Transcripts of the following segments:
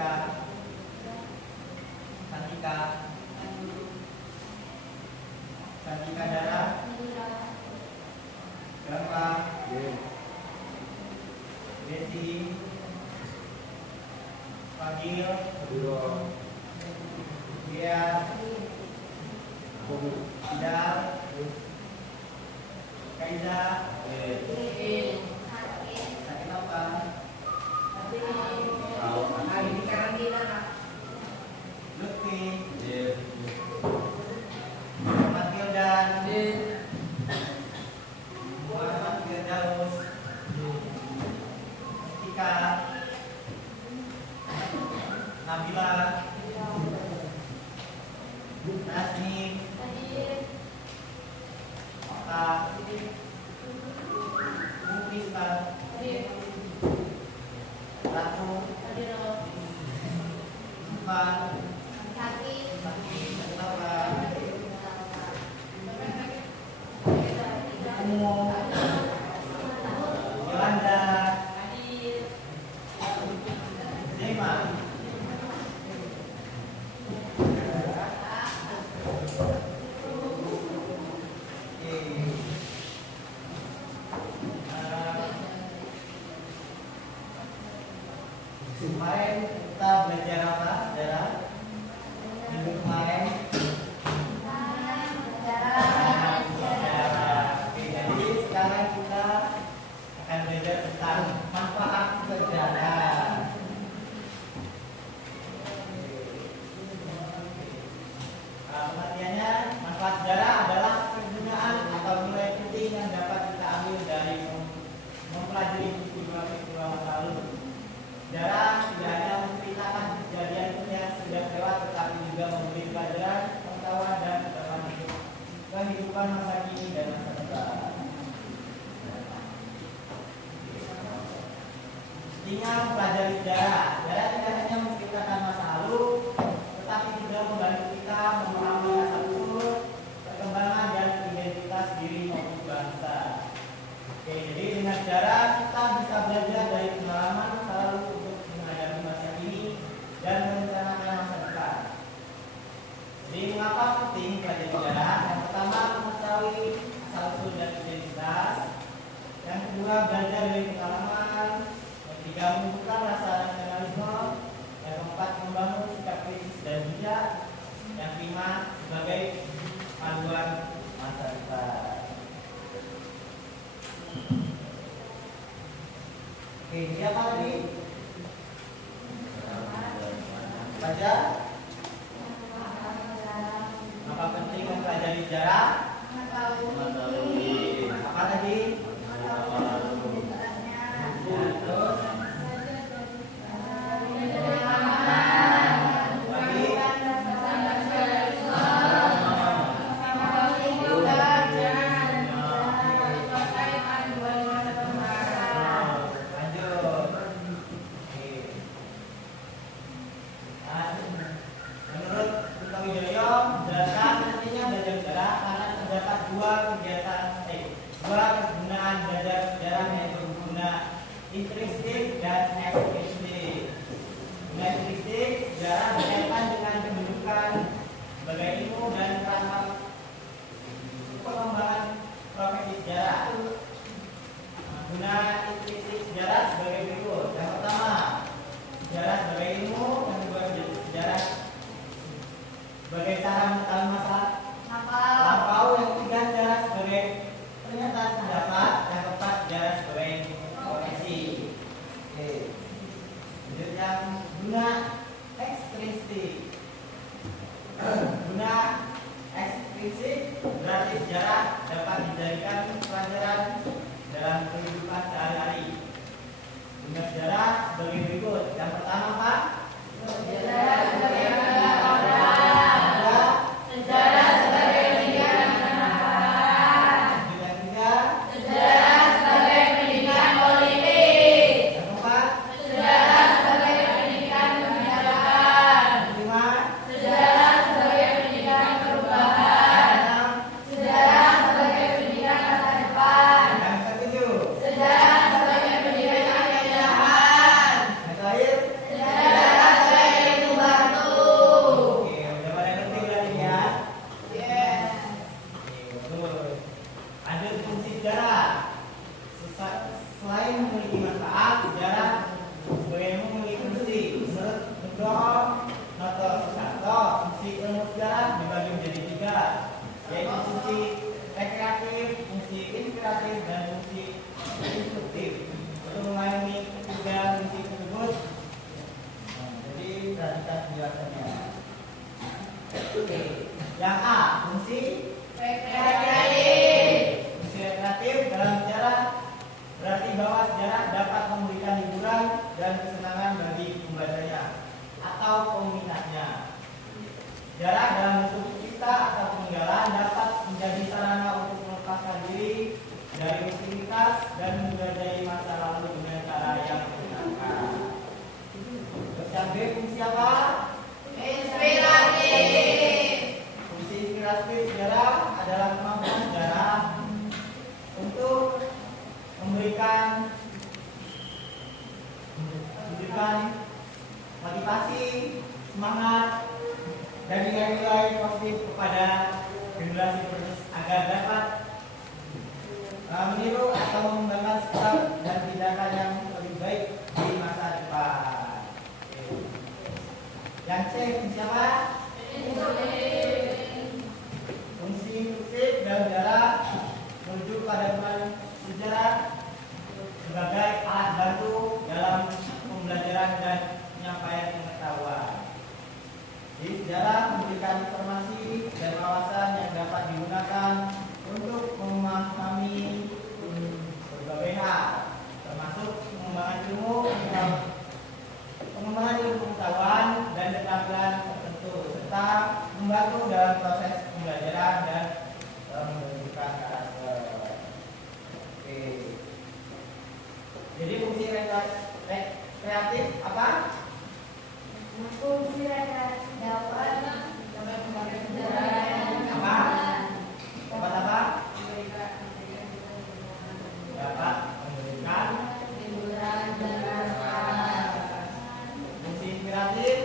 Santika, Santika, Santika Dara, Gapa, Beti, Fagil, Dia, Idal, Kaiza, sakit apa? Lutfi, Muhammad Gildan, Muhammad Firdaus, Tika, Nabila, Nasmi, Oka, Mufista, Ratu, Umpan, Umum, Yolanda, Zema, kemarin kita belajar apa, saudara? Minggu kemarin sejarah. Oke, jadi sekarang kita akan belajar tentang manfaat sejarah. Pengertiannya, manfaat sejarah adalah penggunaan atau nilai penting yang dapat kita ambil dari mempelajari peristiwa masa lalu. Sejarah tidak hanya menceritakan kejadian yang sudah lewat, tetapi juga memberi pelajaran, pengetahuan dan kehidupan masa kini dan masa depan. Intinya mempelajari sejarah. Sejarah tidak hanya menceritakan masa lalu, tetapi juga membantu kita memahami asal-usul, perkembangan dan identitas diri maupun bangsa. Oke, jadi dengan sejarah kita bisa belajar dari pengalaman masa lalu untuk menghadapi masa kini dan merencanakan masa depan. Jadi mengapa penting belajar sejarah? Yang pertama, mengetahui asal-usul dan identitas. Yang kedua, belajar dari pengalaman. Yang ketiga, menumbuhkan rasa nasionalisme. Yang keempat, membangun sikap kritis dan bijak. Yang kelima, sebagai panduan masa depan. Oke, siapa tadi? Baca. Apa penting mempelajari sejarah? Apa tadi? Ya, terus? Dua kegunaan belajar sejarah yang berguna intrinsik dan eksplisif. Guna intrinsik, sejarah berkaitan dengan kedudukan sebagai ilmu dan kerangka pengembangan profesi sejarah. Guna intrinsik sejarah sebagai berikut. Yang pertama, sejarah sebagai ilmu. Yang kedua, sejarah Nugroho Noto Susanto. Fungsi ilmu sejarah dibagi menjadi 3, yaitu fungsi rekreatif, fungsi inspiratif, dan fungsi instruktif. Untuk mengayomi 3 fungsi tersebut, jadi perhatikan penjelasannya. Oke. Yang A, fungsi rekreatif. Fungsi rekreatif dalam sejarah berarti bahwa sejarah dapat memberikan hiburan dan kesenangan bagi pembacanya atau peminatnya. Sejarah dalam bentuk cerita atau peninggalan dapat menjadi sarana untuk melepaskan diri dari rutinitas dan menjelajahi masa lalu dengan cara yang menyenangkan. Terus yang B, fungsi apa? Inspiratif. Fungsi inspiratif sejarah adalah kemampuan sejarah untuk memberikan motivasi, semangat, dan nilai-nilai positif kepada generasi penerus agar dapat meniru atau mengembangkan sikap dan tindakan yang lebih baik di masa depan. Yang C, fungsi apa? Fungsi instruktif dalam sejarah merujuk pada peran sejarah sebagai alat bantu dalam pembelajaran dan penyampaian pengetahuan. Di sejarah memberikan informasi dan wawasan yang dapat digunakan untuk memahami berbagai hal, termasuk pengembangan ilmu pengetahuan dan keterampilan tertentu, serta membantu dalam proses pembelajaran dan membentukkan karakter. Oke. Jadi fungsi rekreatif apa? Fungsi rekreatif dapat Apa? Dapat apa? Dapat memberikan hiburan dan fungsi inspiratif.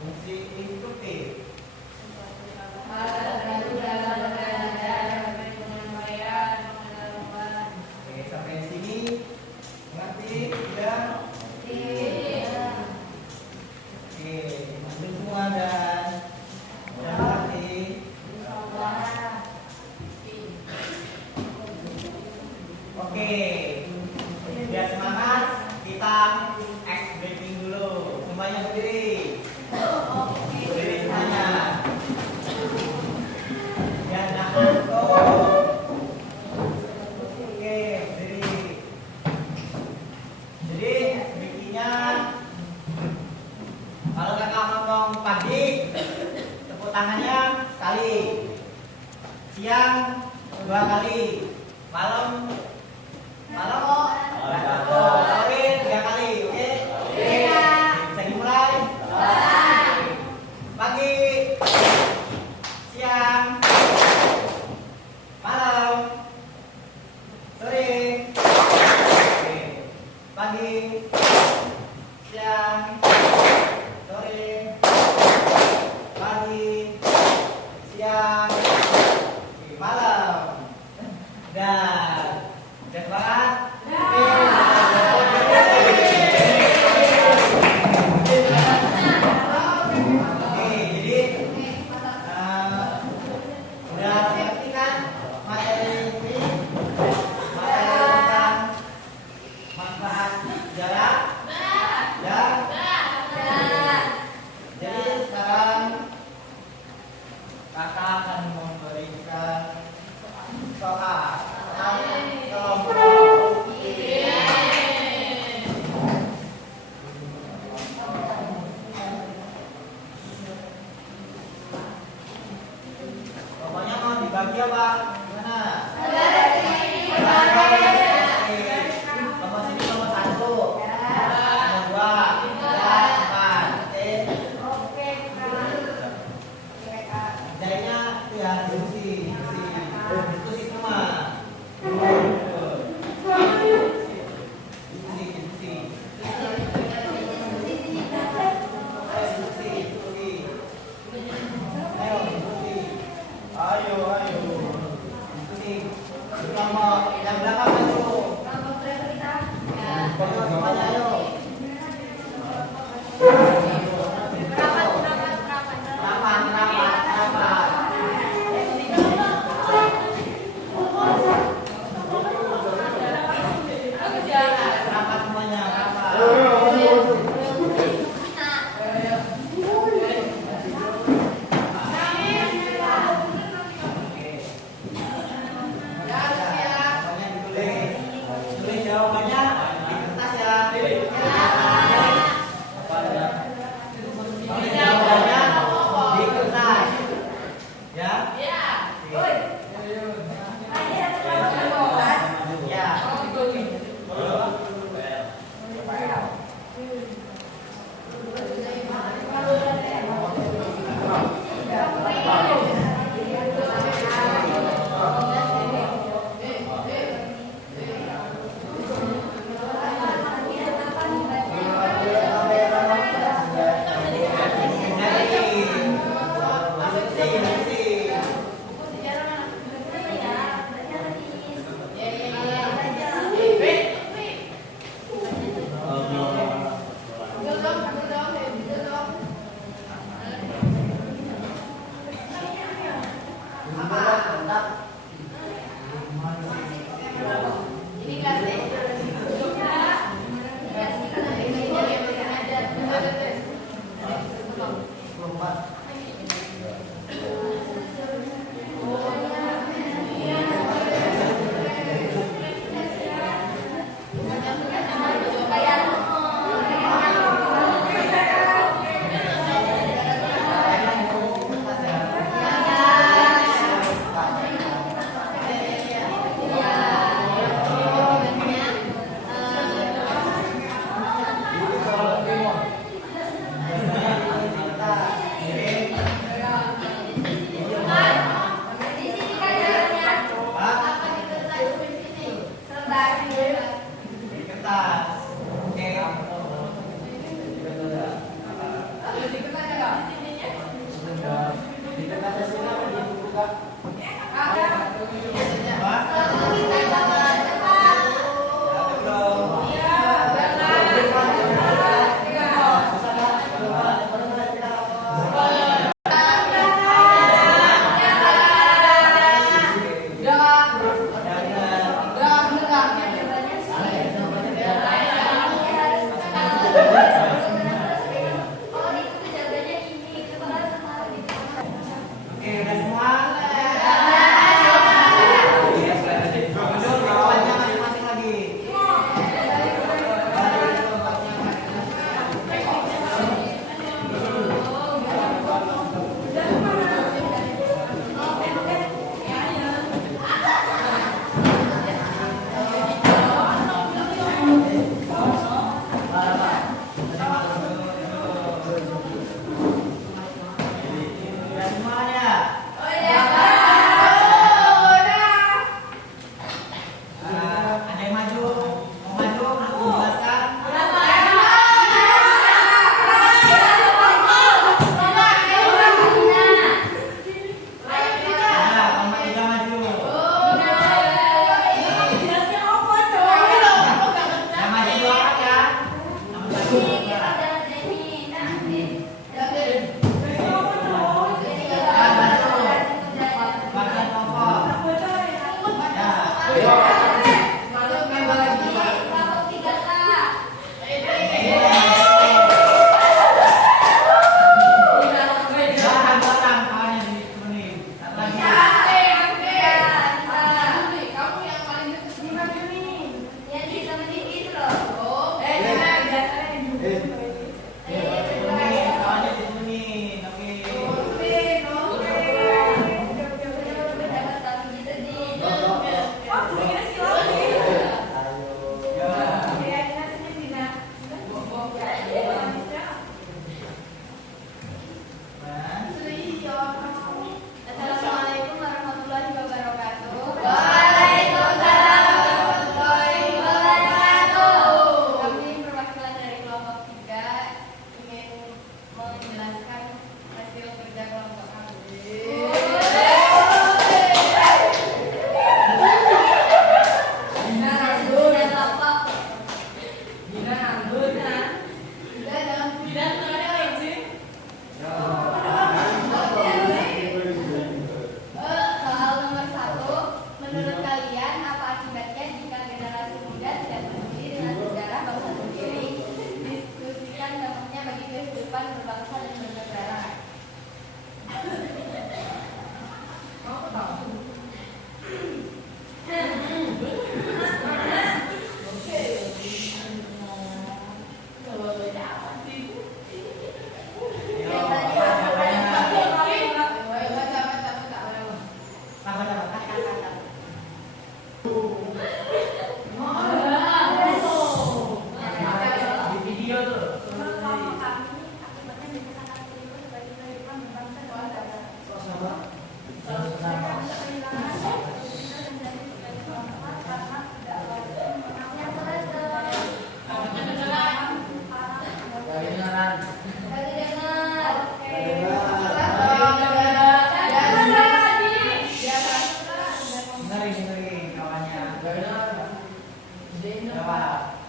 Fungsi instruktif. Oke, sampai di sini mengerti tidak? Oke, untuk semua dan mengerti. Oke, biar semangat kita ice breaking dulu. Semuanya berdiri. Berdiri semuanya. Dan ngantuk. Oke, berdiri. Jadi bikinnya kalau kakak ngomong pagi, tepuk tangannya sekali. Siang 2 kali. Malam sore 3 kali. Oke? Bisa dimulai? jawabannya di kertas ya. Jawabannya di kertas. Ya. Ya. Jawab.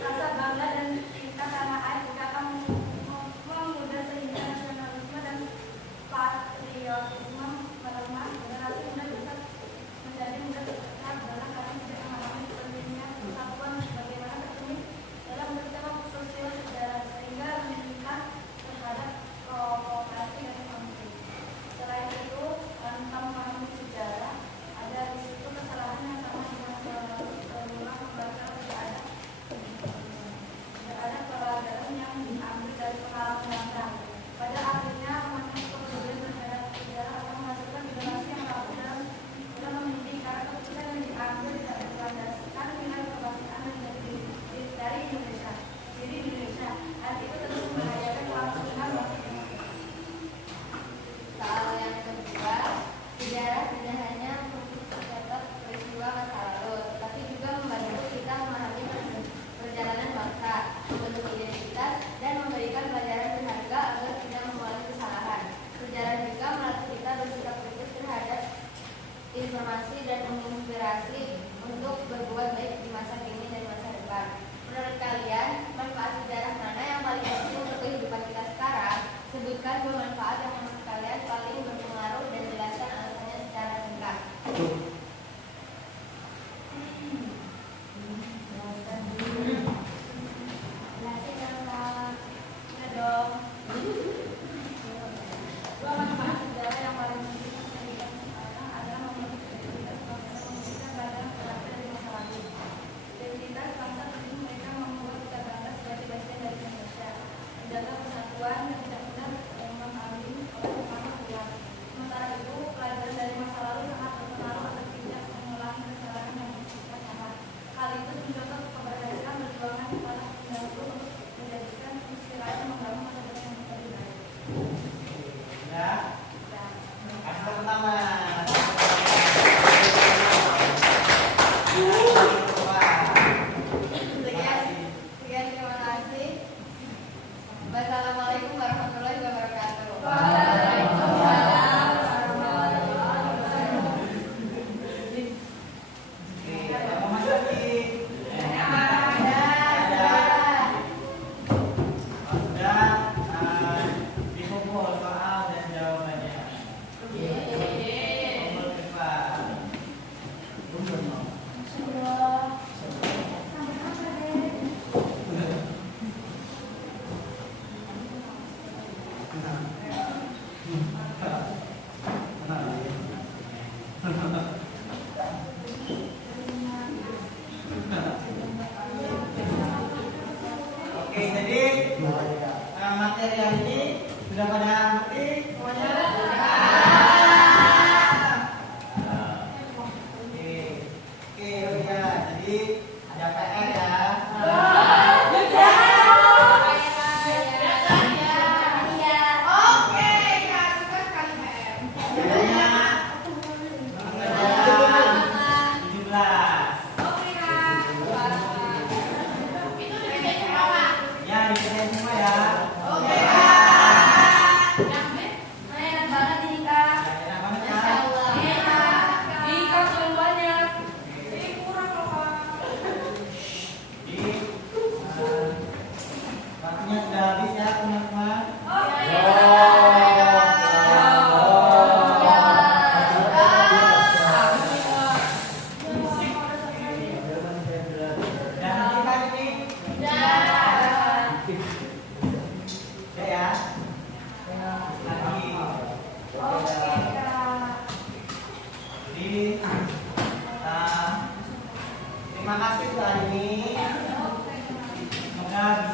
Rasa bangga dan cinta tanah air juga akan memudah sehingga nasionalisme dan patriotisme melemah. Generasi muda bisa menjadi mudah tertekan dalam karena tidak memahami pentingnya persatuan bagaimana tercermin dalam bercakap sosial sejarah sehingga meningkat terhadap provokasi dan konflik. Selain itu, tanpa memahami sejarah, ada di situ kesalahan yang sama dengan mengulang membaca tidak ada pelajaran yang diambil dari pengalaman bangsa. Pada akhirnya, semakin kepedulian terhadap sejarah akan menghasilkan generasi yang rapuh dalam mendidik karena keputusan yang diambil tidak berlandaskan nilai kebangsaan dan dari Indonesia. Diri Indonesia, hal itu tentu membahayakan kelangsungan bangsa Indonesia. Soal yang kedua, sejarah tidak hanya mencatat peristiwa masa lalu, tetapi juga membantu kita memahami perjalanan bangsa, membentuk identitas, dan memberikan pelajaran berharga agar tidak mengulangi kesalahan. Sejarah juga melatih kita bersikap kritis terhadap informasi dan menginspirasi untuk berbuat baik di masa kini dan masa depan. Menurut kalian, manfaat sejarah mana yang paling penting untuk kehidupan kita sekarang? Sebutkan dua manfaat yang menurut kalian paling berpengaruh dan jelaskan alasannya secara singkat. Jelasin tentang dong. Dua manfaat sejarah yang paling penting untuk kehidupan sekarang adalah membentuk identitas bangsa dan memberikan pelajaran berharga dari masa lalu. Identitas bangsa tentu mereka membuat kita bangga sebagai bagian dari Indonesia, menjaga persatuan dan tidak mudah mengambil oleh umat kuat. Sementara itu, pelajaran dari masa lalu sangat berpengaruh agar tidak mengulangi kesalahan yang kita sama. Hal itu mencontoh keberhasilan perjuangan para pendahulu untuk menjadikan inspirasi membangun masa depan yang lebih baik. Ya. Asal pertama. Sekian, terima kasih. Wassalamualaikum warahmatullahi wabarakatuh. Oke, apa Mas lagi? Sudah dikumpul soal dan jawabannya. Kumpul cepat. Oke, jadi materi hari ini sudah pada ngerti semuanya? Oke, oh iya, jadi ada PR ya. Ya, dikerjain semua ya. Enak banget ini Kak. Enak banget ya. Masya Allah. Ih Kak, terlalu banyak. Kurang loh Kak. Jadi, waktunya sudah habis ya teman-teman. Dan nanti kan ini ya. Lagi. Oke Kak. Jadi, terima kasih untuk hari ini. Semoga bisa